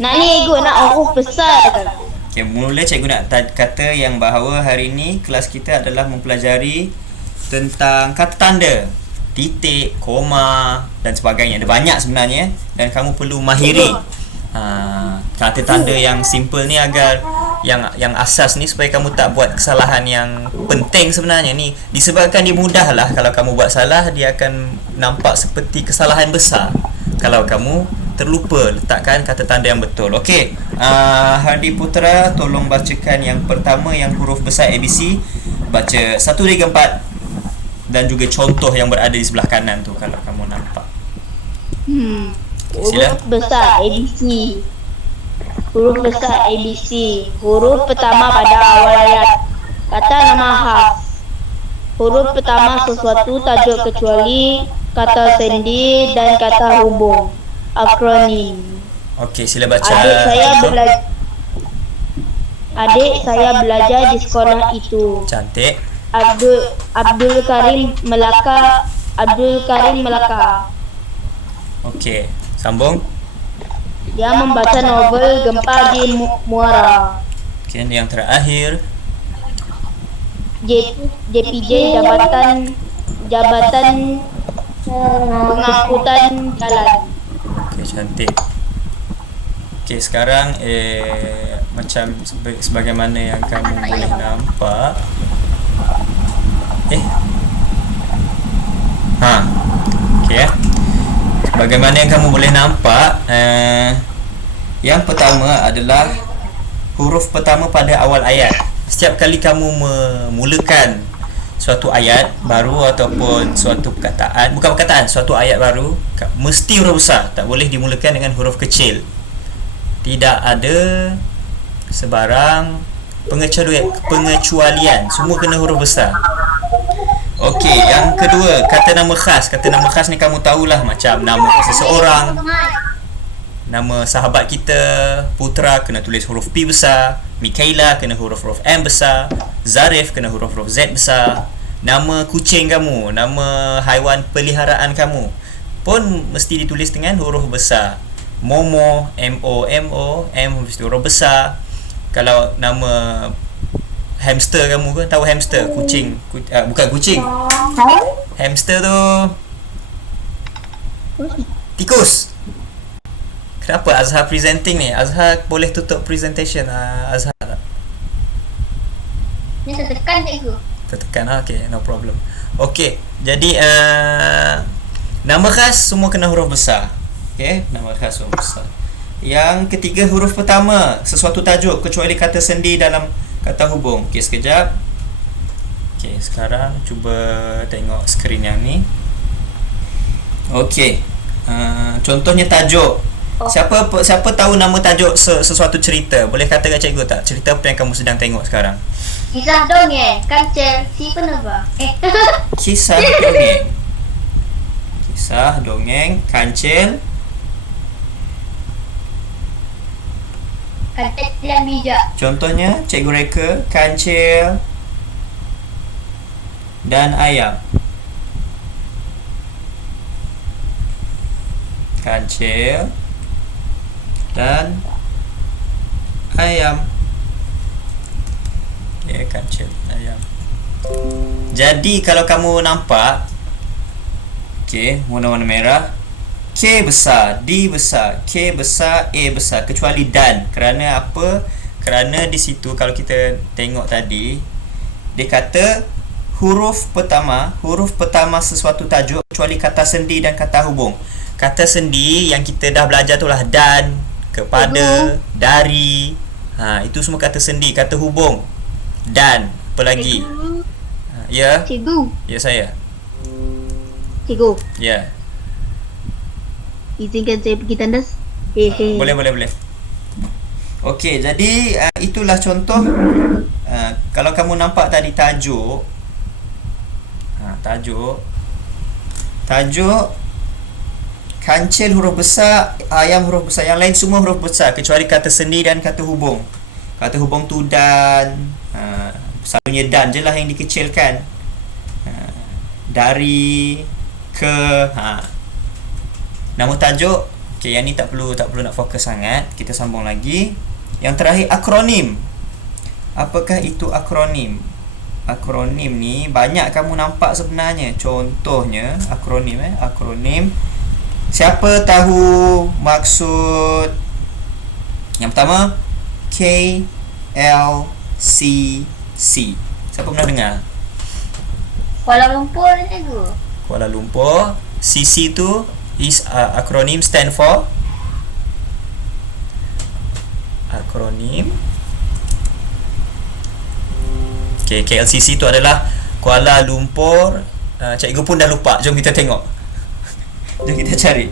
Nak ni ikut nak huruf besar ke? Okay, mula cikgu nak kata yang bahawa hari ini kelas kita adalah mempelajari tentang kata tanda, titik, koma dan sebagainya. Ada banyak sebenarnya dan kamu perlu mahiri kata tanda yang simple ni agar yang asas ni supaya kamu tak buat kesalahan yang penting sebenarnya ni. Disebabkan dia mudah lah, kalau kamu buat salah dia akan nampak seperti kesalahan besar kalau kamu terlupa letakkan kata tanda yang betul. Okey, Hardi Putra tolong bacakan yang pertama yang huruf besar ABC. Baca 1, 3, 4 dan juga contoh yang berada di sebelah kanan tu kalau kamu nampak. Sila. Huruf besar ABC. Huruf besar ABC. Huruf pertama pada awal ayat. Kata nama khas. Huruf pertama sesuatu tajuk kecuali kata sendi dan kata hubung. Akronim. Okey, sila baca. Adik saya belajar di sekolah itu. Cantik. Abdul Karim Melaka. Okey, sambung. Dia membaca novel Gempa di Muara. Okey, yang terakhir. JPJ Jabatan Pengangkutan Jalan. Okey, cantik. Okey, sekarang macam sebagaimana yang kamu boleh nampak. Okey. Sebagaimana yang kamu boleh nampak, yang pertama adalah huruf pertama pada awal ayat. Setiap kali kamu memulakan suatu ayat baru ataupun suatu perkataan, bukan perkataan, suatu ayat baru, mesti huruf besar, tak boleh dimulakan dengan huruf kecil. Tidak ada sebarang pengecualian, semua kena huruf besar. Okey, yang kedua, kata nama khas. Kata nama khas ni kamu tahulah, macam nama seseorang, nama sahabat kita, Putra kena tulis huruf P besar, Mikaela kena huruf-huruf M besar, Zarif kena huruf-huruf Z besar. Nama kucing kamu, nama haiwan peliharaan kamu pun mesti ditulis dengan huruf besar. Momo, M-O-M-O, M mesti huruf besar. Kalau nama hamster kamu ke, tahu hamster, kucing, bukan kucing, hamster tu tikus. Kenapa Azhar presenting ni? Azhar boleh tutup presentation. Azhar tak? Ni tertekan cikgu. Tertekan, okay, no problem. Okay, jadi nama khas semua kena huruf besar. Okay, nama khas huruf besar. Yang ketiga, huruf pertama sesuatu tajuk kecuali kata sendi dalam kata hubung. Okay, sekejap. Okay, sekarang cuba tengok skrin yang ni. Okay, contohnya tajuk. Siapa tahu nama tajuk sesuatu cerita? Boleh kata kat cikgu tak? Cerita apa yang kamu sedang tengok sekarang? Kisah dongeng Kancil si penebak. Kisah dongeng. Kisah dongeng Kancil yang bijak. Contohnya cikgu reka Kancil dan ayam. Kancil dan ayam. Ya, kancil ayam. Jadi kalau kamu nampak, okey, warna-warna merah, K besar, D besar, K besar, A besar, kecuali dan. Kerana apa? Kerana di situ kalau kita tengok tadi, dia kata huruf pertama sesuatu tajuk kecuali kata sendi dan kata hubung. Kata sendi yang kita dah belajar tu lah dan, kepada, dari. Itu semua kata sendi. Kata hubung dan, apa lagi? Ya. Cikgu. Ya, saya. Cikgu. Ya. Izinkan saya pergi tandas. Boleh. Okey, jadi itulah contoh. Kalau kamu nampak tadi tajuk, tajuk Kancil huruf besar, ayam huruf besar, yang lain semua huruf besar kecuali kata sendi dan kata hubung. Kata hubung tu dan, selalunya dan je lah yang dikecilkan. Dari, ke, nama tajuk Okay, yang ni tak perlu nak fokus sangat. Kita sambung lagi. Yang terakhir, akronim. Apakah itu akronim? Akronim ni banyak kamu nampak sebenarnya. Contohnya akronim. Siapa tahu maksud yang pertama? KLCC. Siapa pernah dengar? Kuala Lumpur cikgu. Kuala Lumpur. CC tu is acronym stand for akronim. Okay, KLCC tu adalah Kuala Lumpur. Cikgu pun dah lupa. Jom kita tengok. Jom kita cari.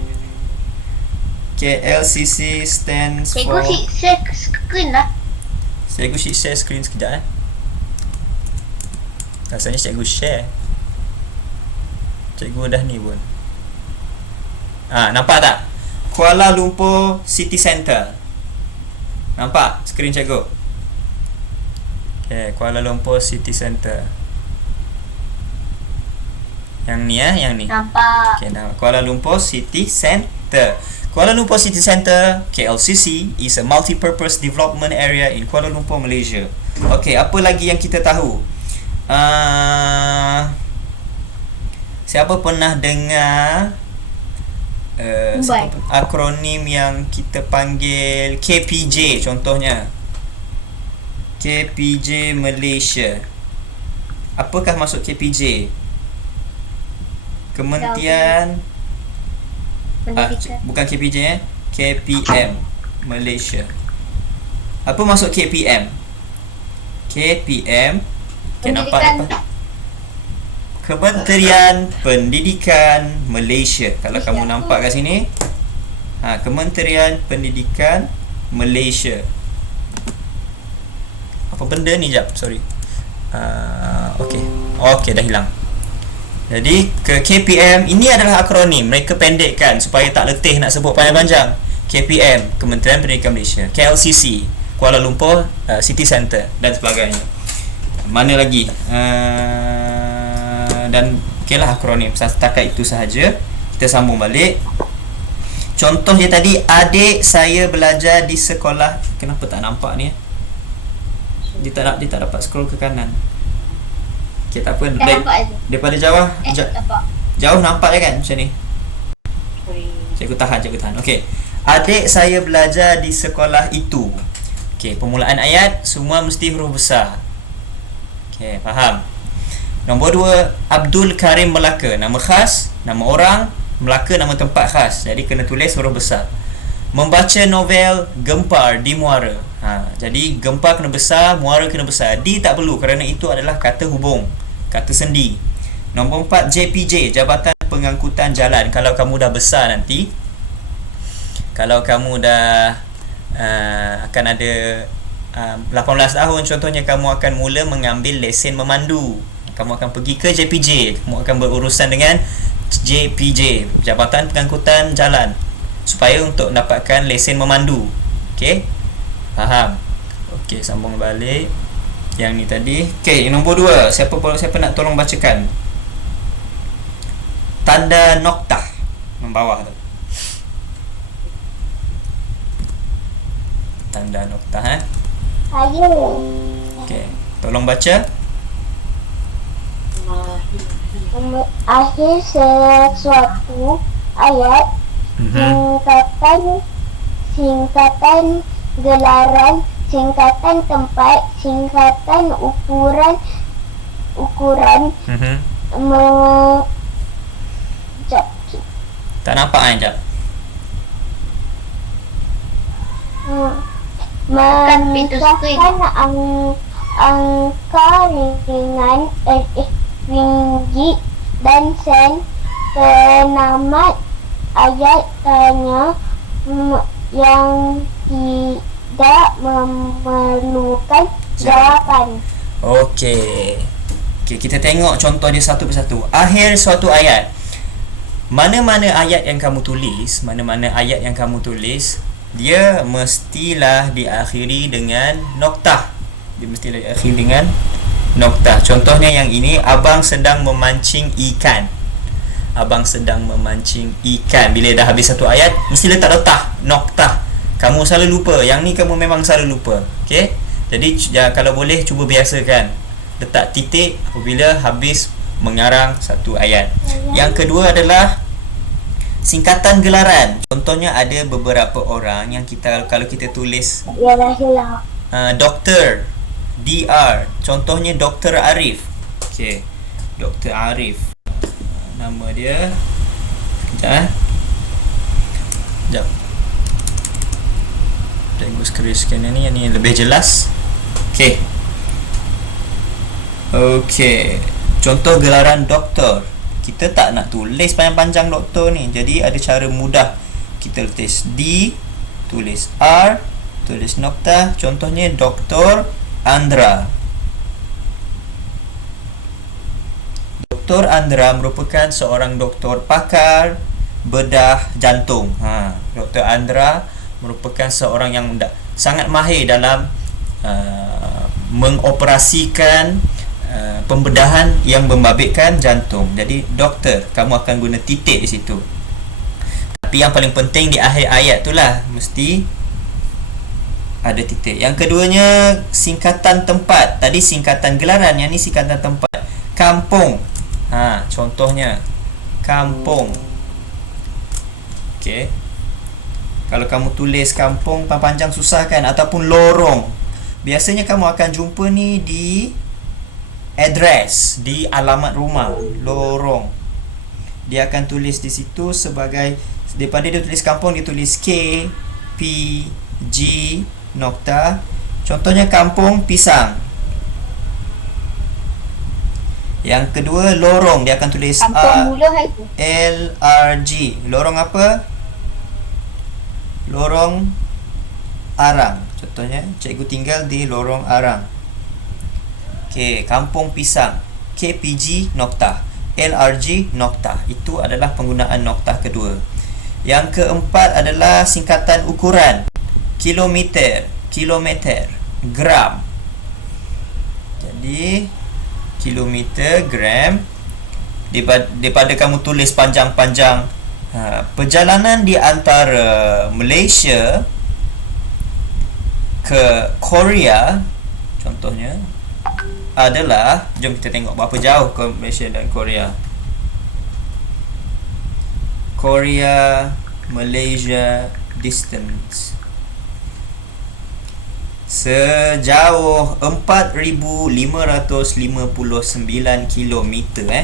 KLCC stands Cikgu for... share screen lah. Cikgu share screen sekejap Rasanya cikgu share. Cikgu dah ni pun. Nampak tak? Kuala Lumpur City Centre. Nampak skrin cikgu? Okay, Kuala Lumpur City Centre. Yang ni yang ni. Nampak. Okay, Kuala Lumpur City Centre. Kuala Lumpur City Centre, KLCC, is a multi-purpose development area in Kuala Lumpur, Malaysia. Okay, apa lagi yang kita tahu? Siapa pernah dengar akronim yang kita panggil KPJ contohnya? KPJ Malaysia. Apakah maksud KPJ? Kementerian bukan KPJ KPM Malaysia. Apa maksud KPM? KPM nampak apa? Kementerian Pendidikan Malaysia. Kalau kamu nampak kat sini, Kementerian Pendidikan Malaysia. Apa benda ni? Jap, sorry. Okey, dah hilang. Jadi ke KPM ini adalah akronim. Mereka pendekkan supaya tak letih nak sebut panjang-panjang. KPM, Kementerian Pendidikan Malaysia. KLCC, Kuala Lumpur City Centre dan sebagainya. Mana lagi? Dan okeylah akronim. Setakat itu sahaja. Kita sambung balik. Contohnya tadi, adik saya belajar di sekolah. Kenapa tak nampak ni? Dia tak dapat scroll ke kanan. Okay, tak apa. Daripada jauh jauh nampak je kan macam ni. Cikgu tahan. Okey. Adik saya belajar di sekolah itu. Okey, permulaan ayat semua mesti huruf besar. Okey, faham. Nombor 2, Abdul Karim Melaka. Nama khas, nama orang, Melaka nama tempat khas. Jadi kena tulis huruf besar. Membaca novel Gempar di Muara. Jadi Gempar kena besar, Muara kena besar. Di tak perlu kerana itu adalah kata hubung, kata sendi. Nombor 4, JPJ, Jabatan Pengangkutan Jalan. Kalau kamu dah besar nanti, kalau kamu dah akan ada 18 tahun contohnya, kamu akan mula mengambil lesen memandu. Kamu akan pergi ke JPJ. Kamu akan berurusan dengan JPJ, Jabatan Pengangkutan Jalan, supaya untuk dapatkan lesen memandu. Okey? Faham? Okey, sambung balik. Yang ni tadi. Okey, nombor 2. Siapa nak tolong bacakan? Tanda noktah yang bawah tu. Tanda noktah Saya. Okey, tolong baca. Akhir sesuatu ayat, singkatan gelaran, singkatan tempat, singkatan ukuran tak nampak jap. Memisahkan angka ringan ringgit dan sen. Penamat ayat tanya yang tidak memerlukan jawapan. Okey, kita tengok contoh dia satu persatu. Akhir suatu ayat. Mana-mana ayat yang kamu tulis, dia mestilah diakhiri dengan noktah. Contohnya yang ini, abang sedang memancing ikan. abang sedang memancing ikan. Bila dah habis satu ayat, mesti letak noktah. Kamu selalu lupa. Yang ni kamu memang selalu lupa. Okey? Jadi kalau boleh cuba biasakan letak titik apabila habis mengarang satu ayat. Yang kedua adalah singkatan gelaran. Contohnya ada beberapa orang yang kalau kita tulis doktor, DR. Contohnya Dr. Arif. Okey. Dr. Arif. Nama dia. Sekejap Sekejap. Tengok skrin ni, yang ni lebih jelas. Okey. Okey. Contoh gelaran doktor. Kita tak nak tulis panjang-panjang doktor ni. Jadi ada cara mudah. Kita tulis D, tulis R, tulis nokta. Contohnya Dr. Andra. Dr. Andra merupakan seorang doktor pakar bedah jantung. Dr. Andra merupakan seorang yang sangat mahir dalam mengoperasikan pembedahan yang membabitkan jantung. Jadi doktor, kamu akan guna titik di situ. Tapi yang paling penting di akhir ayat tu lah mesti ada titik. Yang keduanya singkatan tempat. Tadi singkatan gelaran, yang ni singkatan tempat. Kampung. Contohnya kampung. Okey. Kalau kamu tulis kampung panjang susah kan, ataupun lorong. Biasanya kamu akan jumpa ni di address, di alamat rumah, lorong. Dia akan tulis di situ sebagai, daripada dia tulis kampung, dia tulis K, P, G, nokta. Contohnya kampung pisang. Yang kedua lorong, dia akan tulis L, R, G. Lorong apa? Lorong Arang. Contohnya cikgu tinggal di lorong Arang. Okey, kampung pisang. KPG nokta, LRG nokta. Itu adalah penggunaan nokta kedua. Yang keempat adalah singkatan ukuran. Kilometer, gram. Jadi kilometer, gram. Daripada kamu tulis panjang-panjang perjalanan di antara Malaysia ke Korea contohnya adalah, jom kita tengok berapa jauh ke Malaysia dan Korea. Korea Malaysia distance sejauh 4,559 km.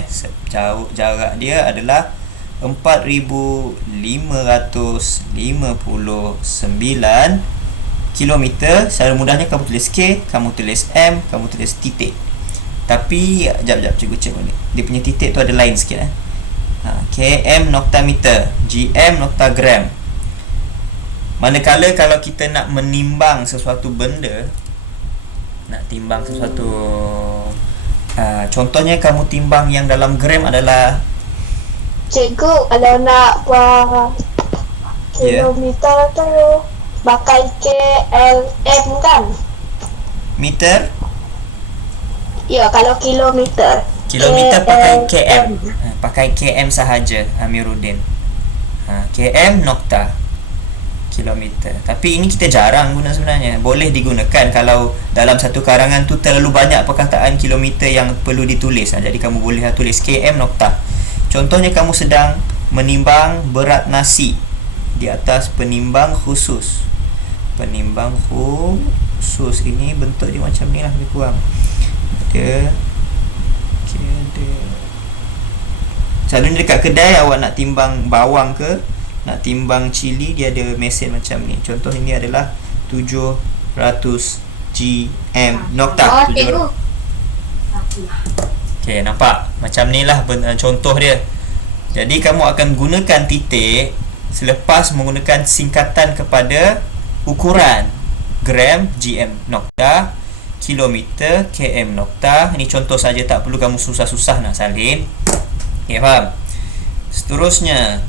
Sejauh jarak dia adalah 4,559 kilometer. Secara mudahnya kamu tulis K, kamu tulis M, kamu tulis titik. Tapi jap cikgu cek balik. Dia punya titik tu ada lain sikit km nokta meter, gm nokta gram. Manakala kalau kita nak menimbang sesuatu benda, nak timbang sesuatu, contohnya kamu timbang yang dalam gram adalah, cikgu kalau nak buang kilometer tu pakai KLM kan? Meter? Ya, kalau kilometer. Kilometer pakai km. Pakai km sahaja, Amiruddin. Km nokta kilometer. Tapi ini kita jarang guna sebenarnya. Boleh digunakan kalau dalam satu karangan tu terlalu banyak perkataan kilometer yang perlu ditulis. Jadi kamu boleh tulis km nokta. Contohnya kamu sedang menimbang berat nasi di atas penimbang khusus. Penimbang khusus ini bentuk dia macam ni lah, lebih kurang. Ada selalunya dekat kedai awak nak timbang bawang ke, nak timbang cili, dia ada mesin macam ni. Contoh ini adalah 700 gm nokta. Okey, nampak? Macam ni lah contoh dia. Jadi kamu akan gunakan titik selepas menggunakan singkatan kepada ukuran. Gram, gm nokta, kilometer, km nokta. Ini contoh saja, tak perlu kamu susah-susah nak salin. Okay, faham? Seterusnya,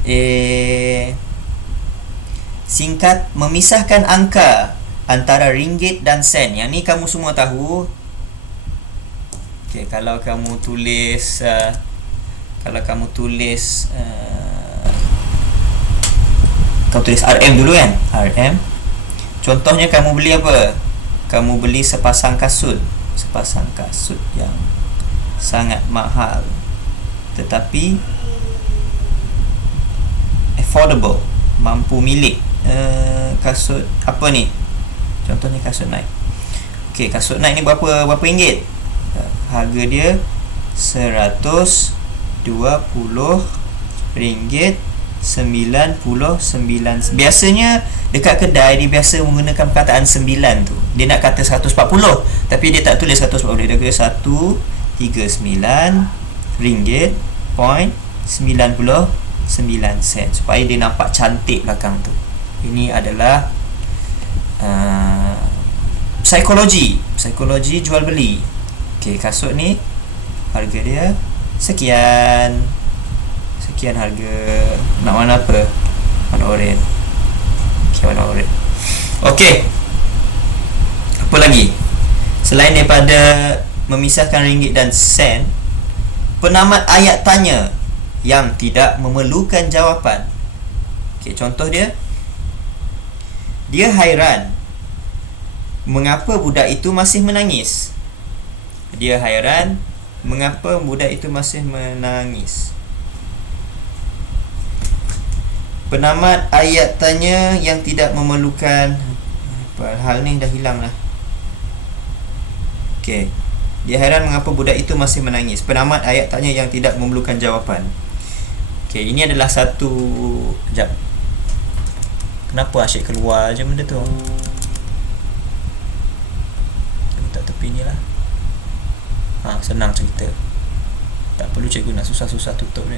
singkat memisahkan angka antara ringgit dan sen. Yang ni kamu semua tahu. Okay, kalau kamu tulis kalau kamu tulis kau tulis RM dulu kan, RM. Contohnya kamu beli apa? Kamu beli sepasang kasut yang sangat mahal tetapi affordable, mampu milik. Kasut apa ni? Contohnya kasut Nike. Okey, kasut Nike ni berapa ringgit? Harga dia RM120.99. Biasanya dekat kedai dia biasa menggunakan perkataan 9 tu. Dia nak kata 140 tapi dia tak tulis 140, dia tulis 139 ringgit point 99 sen supaya dia nampak cantik belakang tu. Ini adalah psikologi jual beli. Okey, kasut ni harga dia sekian harga. Nak warna apa? Warna oranye. Okey, warna oranye. Okey, apa lagi selain daripada memisahkan ringgit dan sen? Penamat ayat tanya yang tidak memerlukan jawapan. Okey, contoh dia hairan mengapa budak itu masih menangis. Dia hairan mengapa budak itu masih menangis. Penamat ayat tanya yang tidak memerlukan hal ni dah hilang lah. Okey, dia hairan mengapa budak itu masih menangis. Penamat ayat tanya yang tidak memerlukan jawapan. Okey, ini adalah satu. Sekejap, kenapa asyik keluar je benda tu? Letak tepi ni lah. Senang cerita, tak perlu cikgu nak susah-susah tutup dia.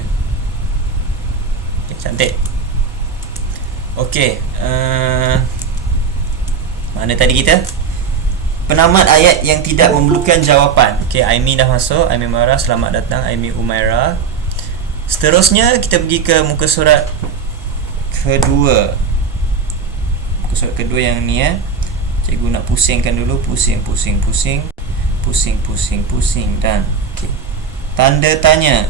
Okay, cantik. Okey, mana tadi kita? Penamat ayat yang tidak memerlukan jawapan. Okey, Aimi dah masuk. Aimi Mara, selamat datang. Aimi Umaira. Seterusnya kita pergi ke muka surat kedua. Muka surat kedua yang ni cikgu nak pusingkan dulu. Pusing dan okey. Tanda tanya.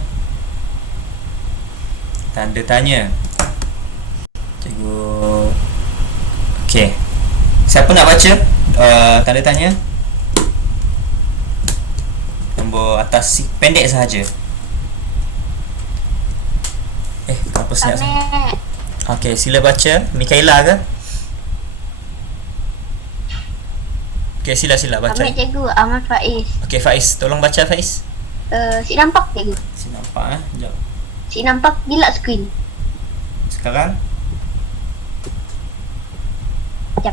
Cikgu. Okey. Siapa nak baca tanda tanya? Nombor atas pendek sahaja. Kenapa senyap? Okey, sila baca. Mikaela ke? Okey, sila baca. Ambil cikgu, Ahmad Faiz. Okey, Faiz, tolong baca Faiz. Si nampak cikgu. Si nampak Sekejap. Si nampak gila skrin. Sekarang Sekejap.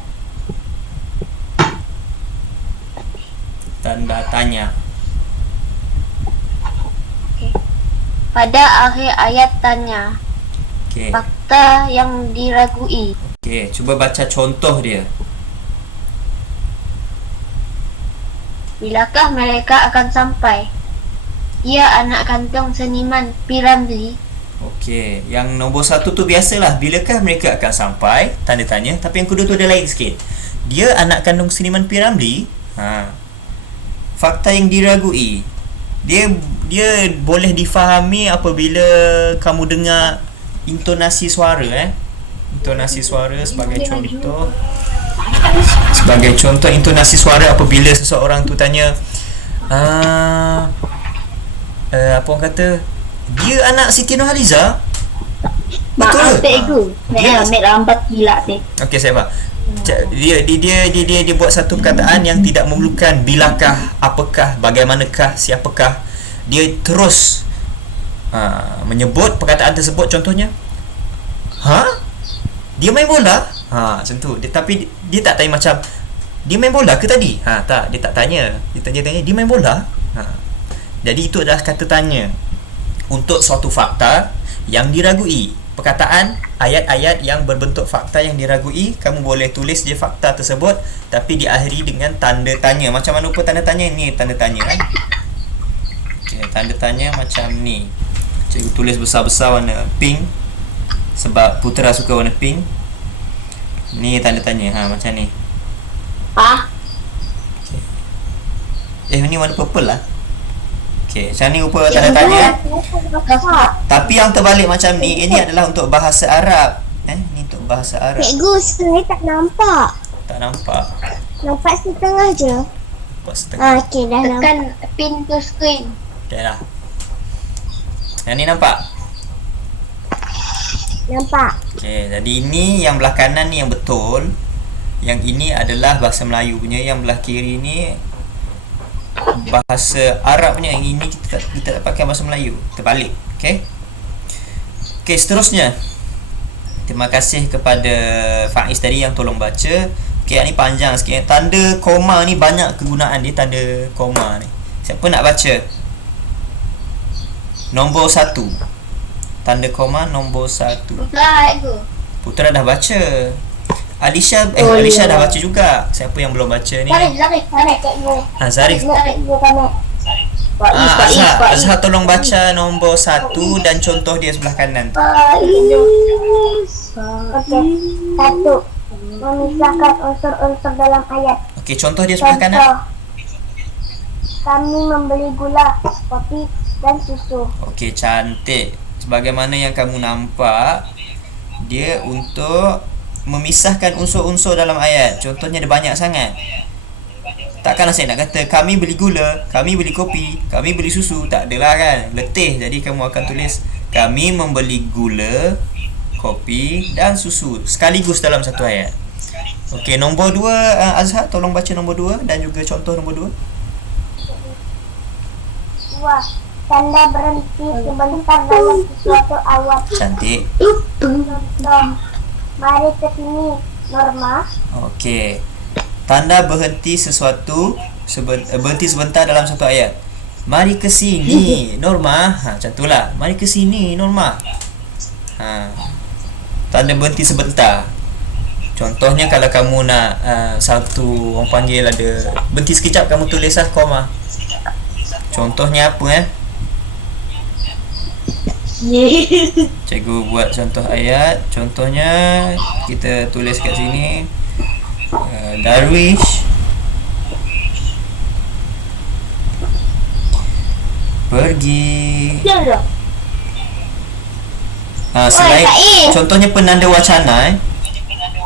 tanda tanya. Okay. Pada akhir ayat tanya, Okey. fakta yang diragui. Okey, cuba baca contoh dia. Bilakah mereka akan sampai? Ia anak kantong seniman Piramli. Okey, yang nombor satu tu biasalah, bilakah mereka akan sampai, tanda tanya. Tapi yang kedua tu ada lain sikit. Dia anak kandung seniman Piramli. Fakta yang diragui. Dia boleh difahami apabila kamu dengar intonasi suara intonasi suara sebagai contoh. Intonasi suara apabila seseorang tu tanya apa orang kata, dia anak Siti Nurhaliza. Betul ke? Cikgu, ambil lambat gila ni. Okey, saya faham. Dia buat satu perkataan yang tidak memerlukan bilakah, apakah, bagaimanakah, siapakah. Dia terus menyebut perkataan tersebut. Contohnya, dia main bola? Macam tu. Tapi dia tak tanya macam, dia main bola ke tadi? Tak, dia tak tanya. Dia tanya dia main bola? Jadi itu adalah kata tanya untuk suatu fakta yang diragui. Perkataan, ayat-ayat yang berbentuk fakta yang diragui, kamu boleh tulis je fakta tersebut tapi diakhiri dengan tanda tanya. Macam mana rupa tanda tanya? Ni tanda tanya kan. Okay, tanda tanya macam ni. Cikgu tulis besar-besar warna pink sebab Putera suka warna pink. Ni tanda tanya. Macam ni. Okay. Ni warna purple lah. Okey, macam ni rupa tanda tanya. Tapi yang terbalik macam ni, ini adalah untuk bahasa Arab. Ni untuk bahasa Arab. Cikgu, saya tak nampak. Tak nampak. Nampak setengah je. Buat setengah. Okey, dah nampak. Tekan pin to screen. Dah lah. Yang ni nampak? Nampak. Okey, jadi ini yang belah kanan ni yang betul. Yang ini adalah bahasa Melayu punya. Yang belah kiri ni bahasa Arab punya. Yang ini kita tak pakai bahasa Melayu. Terbalik. Okey. Okey, seterusnya. Terima kasih kepada Faiz tadi yang tolong baca. Okey, ni panjang sikit. Tanda koma ni banyak kegunaan dia, tanda koma ni. Siapa nak baca? Nombor 1. Tanda koma nombor 1. Putra tu. Putra dah baca. Alisha dah baca juga. Siapa yang belum baca ni? Zarif kat you. Zarif. Azhar tolong baca nombor 1 dan contoh dia sebelah kanan. Okey. 1. Memisahkan unsur-unsur dalam ayat. Okey, contoh dia sebelah kanan. Kami membeli gula, kopi dan susu. Okey, cantik. Sebagaimana yang kamu nampak, dia untuk memisahkan unsur-unsur dalam ayat. Contohnya ada banyak sangat. Takkanlah saya nak kata kami beli gula, kami beli kopi, kami beli susu. Tak adalah kan, letih. Jadi kamu akan tulis kami membeli gula, kopi dan susu sekaligus dalam satu ayat. Okey, nombor 2, Azhar tolong baca nombor 2 dan juga contoh nombor 2. 2. Tanda berhenti sebentar dalam sesuatu awat. Cantik. Contoh, mari ke sini, Norma. Okey. Tanda berhenti sesuatu berhenti sebentar dalam satu ayat. Mari ke sini, Norma. Macam itulah. Mari ke sini, Norma. Tanda berhenti sebentar. Contohnya kalau kamu nak satu orang panggil ada berhenti sekejap, kamu tulislah koma. Contohnya apa Cikgu buat contoh ayat. Contohnya kita tulis kat sini Darwish pergi. Selain contohnya penanda wacana.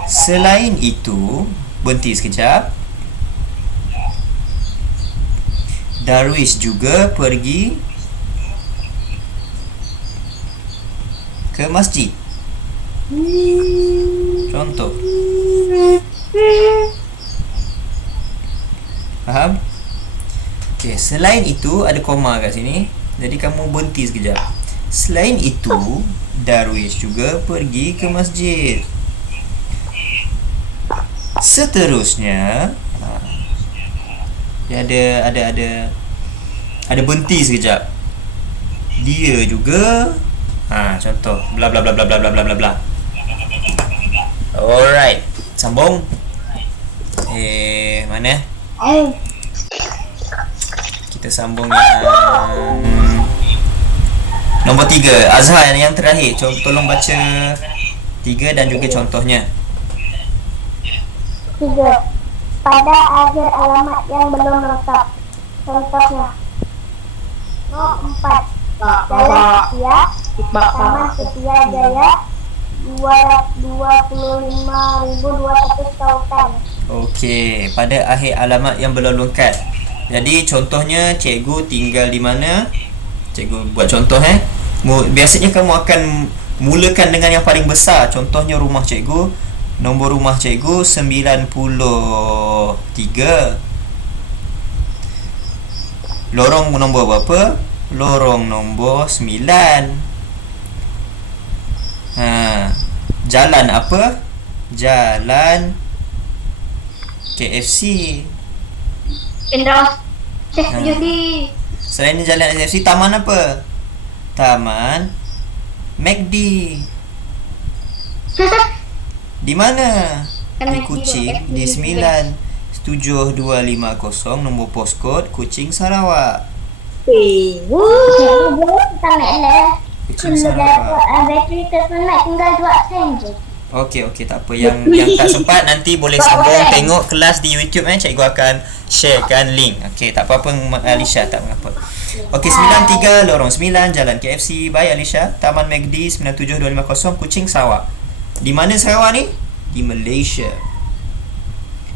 Selain itu, berhenti sekejap. Darwish juga pergi ke masjid. Contoh. Faham? Okey, selain itu ada koma kat sini. Jadi kamu berhenti sekejap. Selain itu, Darwish juga pergi ke masjid. Seterusnya, dia ada berhenti sekejap. Dia juga contoh bla bla bla bla bla bla bla bla bla. Alright, sambung. Mana? Kita sambung yang nombor 3. Azhar yang terakhir. Tolong baca 3 dan juga contohnya. 3. Pada akhir alamat yang belum lengkap. Contohnya. 4. Jalan Setia, Taman Setia Jaya, 25.200 tautan. Okey, pada akhir alamat yang belum lengkap. Jadi contohnya cikgu tinggal di mana? Cikgu buat contoh biasanya kamu akan mulakan dengan yang paling besar. Contohnya rumah cikgu. Nombor rumah cikgu 93. Lorong nombor berapa? Lorong nombor 9. Jalan apa? Jalan KFC. Indah. Jadi Selain jalan KFC, taman apa? Taman McD. Di mana? Di Kuching, di 97250 nombor postcode Kuching, Sarawak. Kuching, Sarawak. Bateri tersenak tinggal 2 sen je. Okey, tak apa. Yang tak sempat nanti boleh sambung tengok kelas di YouTube. Cikgu akan sharekan link. Okey, tak apa-apa Alisha, tak mengapa. Okey, 93 lorong 9 Jalan KFC. Baik Alisha. Taman MACD 97250 Kuching Sarawak. Di mana Sarawak ni? Di Malaysia.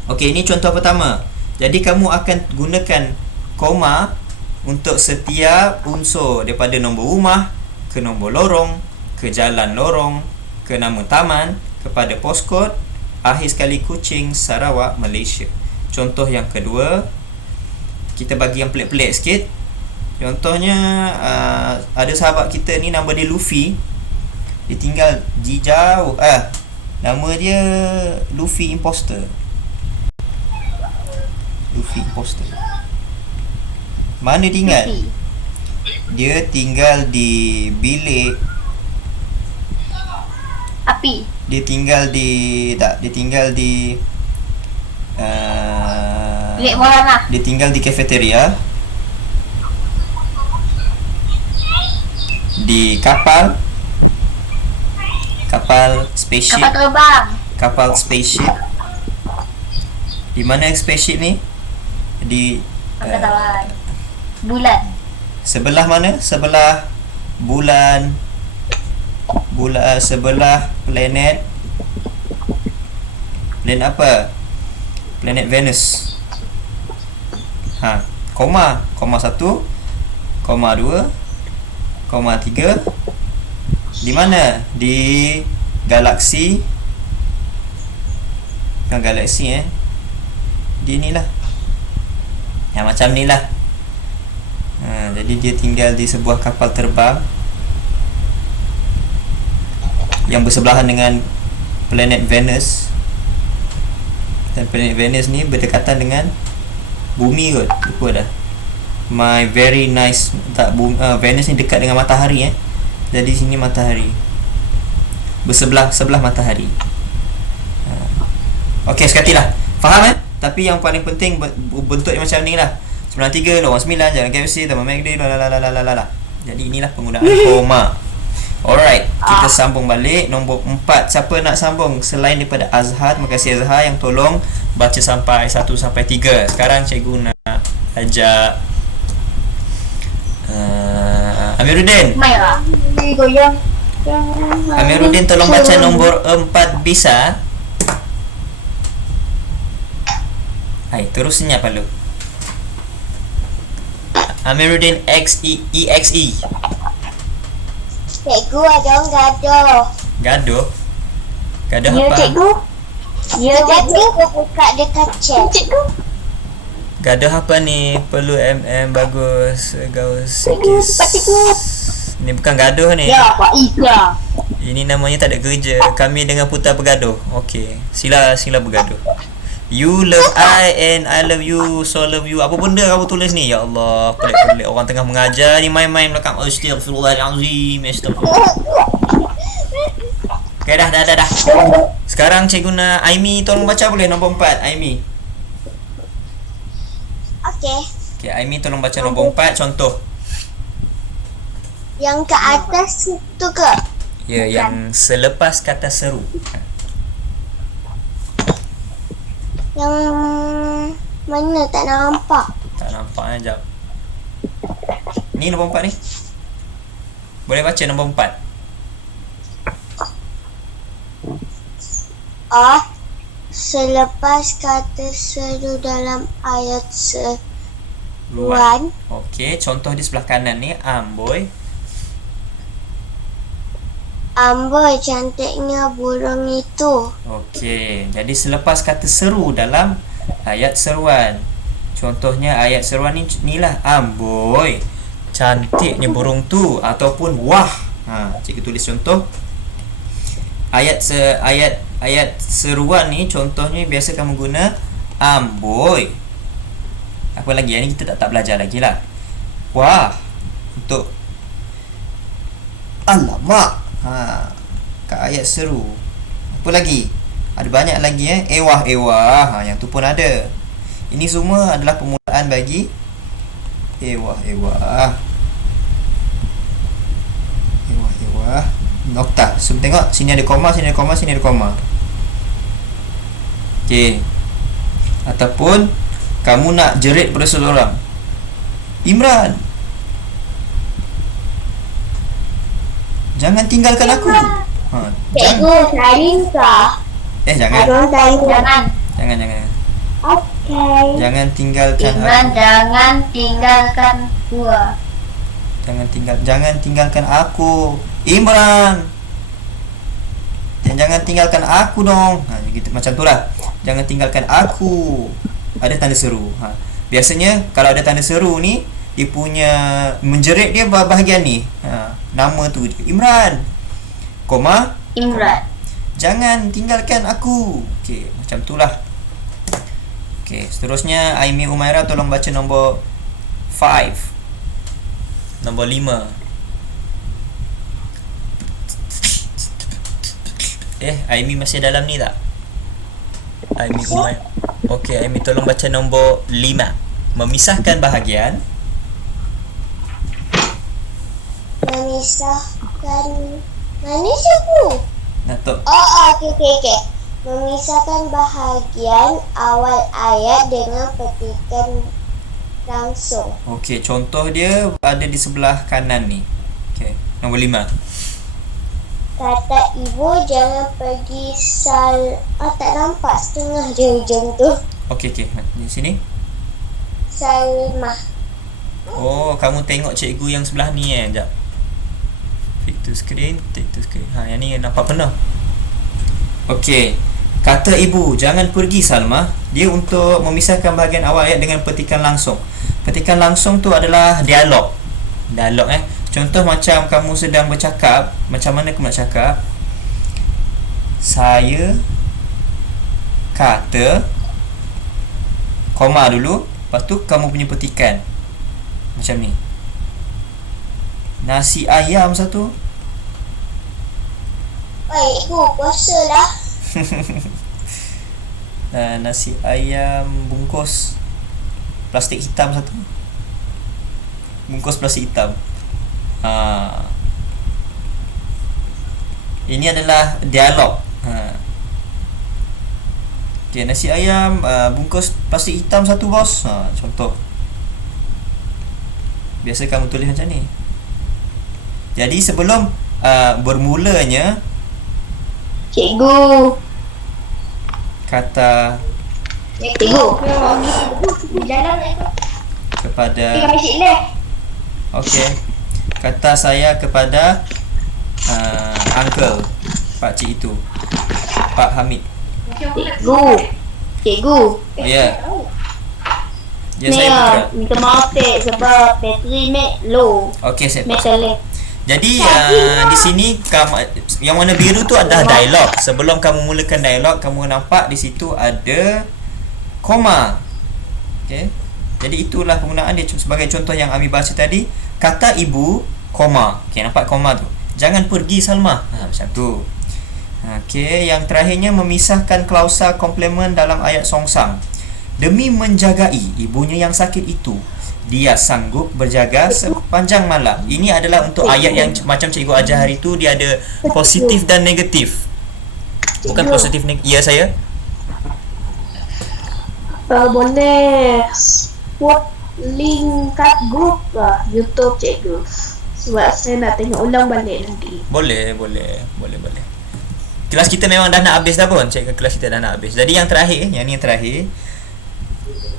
Okey, ini contoh pertama. Jadi kamu akan gunakan koma untuk setiap unsur daripada nombor rumah ke nombor lorong, ke jalan lorong, ke nama taman, kepada postcode, akhir sekali Kuching, Sarawak, Malaysia. Contoh yang kedua, kita bagi yang pelik-pelik sikit. Contohnya ada sahabat kita ni, nama dia Luffy. Dia tinggal di jauh. Nama dia Luffy Imposter. Luffy Imposter. Mana tinggal? Luffy. Dia tinggal di bilik. Api. Dia tinggal di Bilik bola lah. dia tinggal di cafeteria, di kapal spaceship, Kapal terbang. kapal spaceship. Di mana spaceship ni? Di Angkatan bulan. sebelah mana? Sebelah bulan, sebelah planet apa? Planet Venus. Koma 1, koma 2, koma 3. Di mana? Di galaksi. Bukan galaksi Di ni lah. Macam ni lah. Jadi dia tinggal di sebuah kapal terbang yang bersebelahan dengan planet Venus. Dan planet Venus ni berdekatan dengan bumi kot. Lupa dah. My very nice. Venus ni dekat dengan matahari Jadi sini matahari sebelah matahari. Okey, sekatilah. Faham Tapi yang paling penting bentuk yang macam ni lah. 93 lorong 9 Jalan KFC, Taman MACD. Jadi inilah penggunaan koma. Alright, kita sambung balik nombor 4. Siapa nak sambung selain daripada Azhar? Terima kasih Azhar yang tolong baca sampai 1 sampai 3. Sekarang cikgu nak ajak Amiruddin. Merah. Goyang. Amiruddin tolong baca nombor 4 bisa. Hai, terus senyap lu. Amiruddin EXE. Cikgu ada orang gaduh. Gaduh? Gaduh Ya apa? cikgu. Ya cikgu. Buka dia kaca. Cikgu. Gaduh apa ni? Perlu bagus, gaus sikit. Ni bukan gaduh ni. Ya, Pak Ika. Ini namanya tak ada kerja. Kami dengan Putra bergaduh. Okey, sila bergaduh. You love I and I love you, so love you. Apa benda kamu tulis ni? Ya Allah, pelik-pelik. Orang tengah mengajar ni main-main belakang. Astaghfirullahalazim. Okay, dah. Sekarang cikgu nak Aimi tolong baca boleh nombor 4, Aimi. Okey. Okay, Aimi tolong baca nombor 4 contoh. Yang ke atas tu ke? Ya, yang selepas kata seru. Yang mana tak nampak? Tak nampak jap. Ni nombor 4 ni. Boleh baca nombor 4. Selepas kata seru dalam ayat seruan. Okey, contoh di sebelah kanan ni amboi. Amboi cantiknya burung itu. Okey, jadi selepas kata seru dalam ayat seruan. Contohnya ayat seruan ni lah, amboi cantiknya burung tu, ataupun wah. Cikgu tulis contoh. Ayat seruan ni contohnya biasa kamu guna amboi. Apa lagi? Yang ni kita tak belajar lagi lah. Wah untuk alamak. Kat ayat seru. Apa lagi? Ada banyak lagi Ewah. Yang tu pun ada. Ini semua adalah permulaan bagi ewah. Nokta. So tengok sini ada koma, sini ada koma, sini ada koma. Okey. Ataupun Kamu nak jerit pada seseorang. Imran, jangan tinggalkan aku. Cikgu, saya minta. Jangan. Jangan. Okey. Jangan tinggalkan Imran, aku. jangan tinggalkan gua. Jangan tinggalkan aku. Imran, jangan tinggalkan aku dong. Gitu, macam tu lah. Jangan tinggalkan aku. Ada tanda seru. Biasanya kalau ada tanda seru ni, dia punya menjerit dia bahagian ni. Nama tu Imran, koma Imran. jangan tinggalkan aku. Okey, macam tu lah. Okey, seterusnya Aimi Umaira tolong baca nombor 5. Nombor 5. Aimi masih dalam ni tak? Aimi Umaira. Okey, Aimi tolong baca nombor 5. Memisahkan bahagian. Memisahkan. Mana cikgu? Datuk. Okey. Memisahkan bahagian awal ayat dengan petikan langsung. Okey, contoh dia ada di sebelah kanan ni. Okey, nombor 5. Kata ibu jangan pergi tak nampak setengah je hujung tu. Okey, di sini. Salimah. Oh, kamu tengok cikgu yang sebelah ni Sekejap. Take to screen. Yang ni nampak penuh. Okey. Kata ibu, jangan pergi Salma. Dia untuk memisahkan bahagian awal ayat dengan petikan langsung. Petikan langsung tu adalah dialog. Contoh macam kamu sedang bercakap. Macam mana kamu nak cakap? Saya kata, koma dulu, lepas tu kamu punya petikan. Macam ni. Nasi ayam satu. Baik, ibu puasa lah. Nasi ayam bungkus plastik hitam satu. Bungkus plastik hitam. Ini adalah dialog. Okey, nasi ayam bungkus plastik hitam satu, bos. Contoh. Biasa kamu tulis macam ni. Jadi sebelum bermulanya Cikgu. kata Cikgu. kepada okey, kata saya kepada uncle pakcik itu, Pak Hamid. Cikgu. Oh ya. Ya, Ni saya Putra. minta maaf sebab bateri Mac low. Okey, saya Mac select. Jadi di sini yang warna biru tu adalah dialog. Sebelum kamu mulakan dialog, kamu nampak di situ ada koma. Okey. Jadi itulah penggunaan dia sebagai contoh yang Ami baca tadi. Kata ibu, koma. Okey, nampak koma tu. Jangan pergi Salma. Macam tu. Okey, yang terakhirnya memisahkan klausa komplement dalam ayat songsang. Demi menjagai ibunya yang sakit itu, dia sanggup berjaga sepanjang malam. Ini adalah untuk ayat yang macam cikgu ajar hari tu, dia ada positif dan negatif. Bukan positif ya saya. Boleh put link kat grup lah YouTube cikgu. Sebab saya nak tengok ulang balik nanti. Boleh. Kelas kita memang dah nak habis dah pun. Kelas kita dah nak habis. Jadi yang terakhir,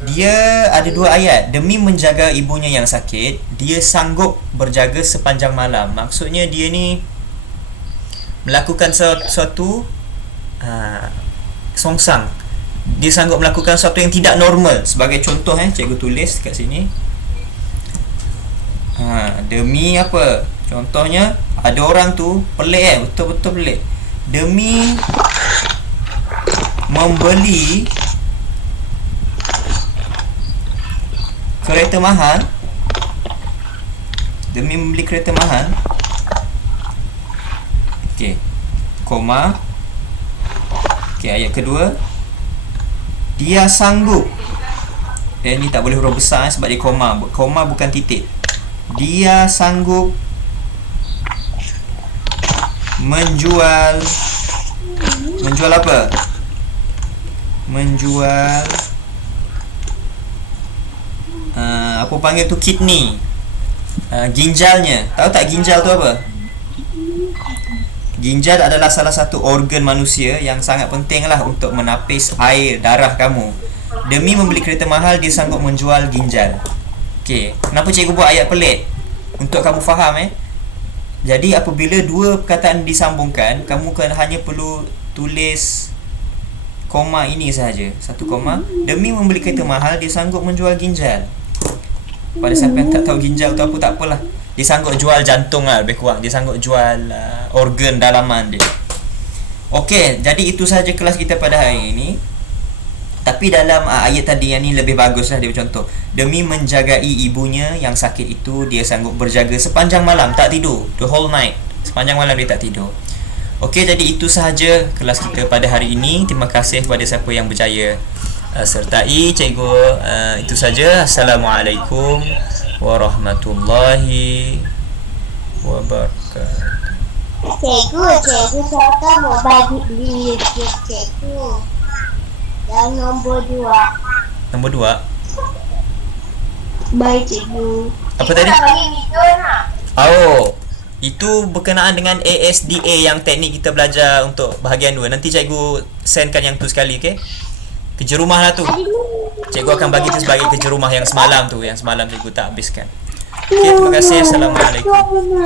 dia ada 2 ayat. Demi menjaga ibunya yang sakit, dia sanggup berjaga sepanjang malam. Maksudnya dia ni melakukan sesuatu songsang. Dia sanggup melakukan sesuatu yang tidak normal. Sebagai contoh cikgu tulis kat sini. Demi apa? Contohnya ada orang tu pelik betul-betul pelik. Demi membeli kereta mahal. Demi membeli kereta mahal. Okey. Koma. Okey, ayat kedua. Dia sanggup. Ni tak boleh huruf besar sebab dia koma. Koma bukan titik. Dia sanggup menjual apa? Menjual apa panggil tu, kidney. Ginjalnya. Tahu tak ginjal tu apa? Ginjal adalah salah satu organ manusia yang sangat penting lah untuk menapis air darah kamu. Demi membeli kereta mahal, dia sanggup menjual ginjal. Okey, kenapa cikgu buat ayat pelik? Untuk kamu faham Jadi apabila dua perkataan disambungkan, kamu hanya perlu tulis koma ini sahaja. Satu koma. Demi membeli kereta mahal, dia sanggup menjual ginjal. Pada siapa yang tak tahu ginjal tu apa, tak apalah. Dia sanggup jual jantung lah, lebih kurang. Dia sanggup jual organ dalaman dia. Okey, jadi itu sahaja kelas kita pada hari ini. Tapi dalam ayat tadi yang ni lebih bagus lah, dia bercontoh. Demi menjagai ibunya yang sakit itu, dia sanggup berjaga sepanjang malam, tak tidur. The whole night. Sepanjang malam dia tak tidur. Okey, jadi itu sahaja kelas kita pada hari ini. Terima kasih kepada siapa yang berjaya sertai cikgu. Itu saja. Assalamualaikum warahmatullahi wabarakatuh. Cikgu saya mau bagi beli cikgu. Yang nombor 2. Nombor 2. Baik cikgu. Apa tadi? Oh, itu berkenaan dengan ASDA yang teknik kita belajar untuk bahagian 2. Nanti cikgu sendkan yang tu sekali, okey? Kerja rumah lah tu. Cikgu akan bagi tu sebagai kerja rumah yang semalam tu, yang semalam cikgu tak habiskan. Okey, terima kasih. Assalamualaikum.